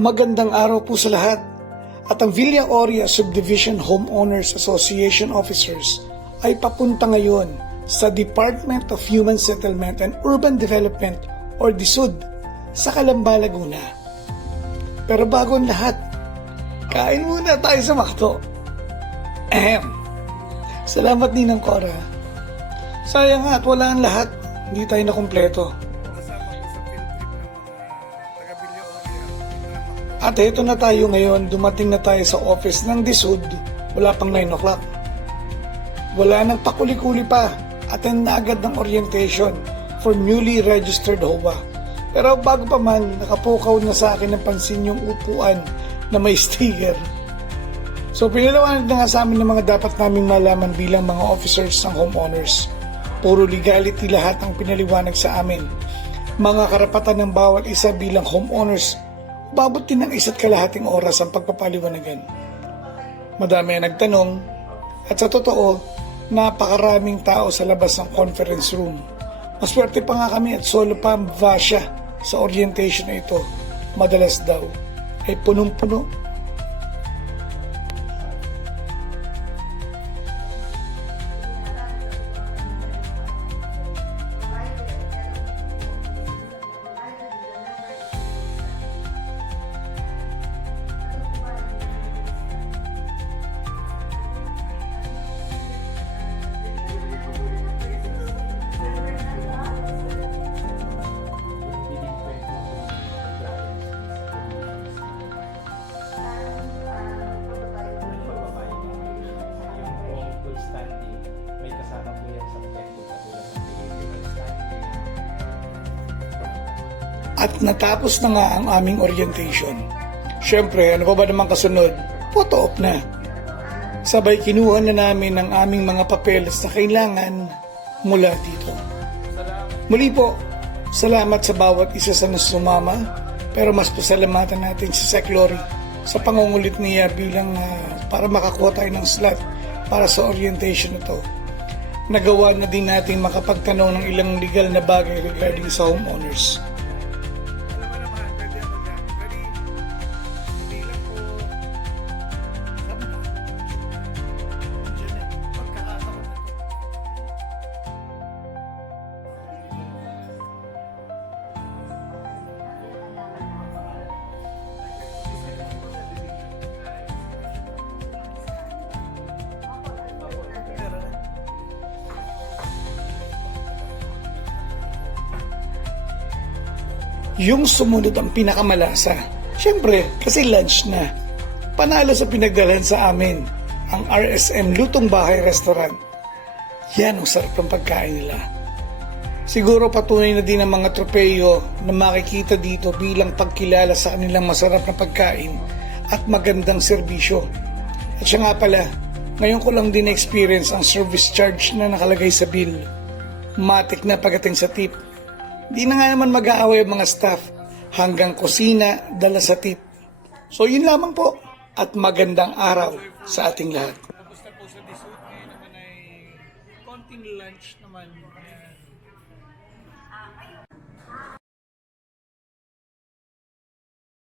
Magandang araw po sa lahat. At ang Villa Oria Subdivision Homeowners Association Officers ay papunta ngayon sa Department of Human Settlement and Urban Development or DSUD sa Calamba, Laguna. Pero bago ang lahat, kain muna tayo sa McDo. Salamat din ng Cora. Sayang nga at wala ang lahat, hindi tayo nakumpleto. At eto na tayo ngayon, dumating na tayo sa office ng DSUD, wala pang 9 o'clock. Wala nang pakuli-kuli pa, attend na agad ng orientation for newly registered HOA. Pero bago pa man, nakapukaw na sa akin ng pansin yung upuan na may sticker. So pinalawanag na nga sa amin ng mga dapat naming malaman bilang mga officers ng homeowners. Puro legality lahat ang pinaliwanag sa amin. Mga karapatan ng bawat isa bilang homeowners, babot din ng 1.5 oras ang pagpapaliwanagan. Madami ang nagtanong at sa totoo, napakaraming tao sa labas ng conference room. Maswerte pa nga kami at solo pa ang Vasya sa orientation na ito. Madalas daw ay punong-puno. May kasama po yan sa objective katulad ng behavioral standing. At natapos na nga ang aming orientation. Siyempre, ano pa ba naman kasunod? Photo op na. Sabay kinuha na namin ang aming mga papeles na kailangan mula dito. Muli po, salamat sa bawat isa sa nasumama, pero mas pasalamatan natin si Sec. Lori sa pangungulit niya bilang para makakuha tayo ng slot para sa orientation na to. Nagawa na din natin makapagtanong ng ilang legal na bagay regarding sa homeowners. Yung sumunod ang pinakamalasa. Siyempre, kasi lunch na. Panalo sa pinagdalhan sa amin, ang RSM Lutong Bahay Restaurant. Yan ang sarap ng pagkain nila. Siguro patunay na din ang mga tropeyo na makikita dito bilang pagkilala sa kanilang masarap na pagkain at magandang serbisyo. At siya nga pala, ngayon ko lang din experience ang service charge na nakalagay sa bill. Matik na pagdating sa tip. Di na nga naman mag-aaway ang mga staff hanggang kusina dala sa tip. So yun lamang po at magandang araw sa ating lahat. Tapos na po sa DSUD, ngayon naman ay konting lunch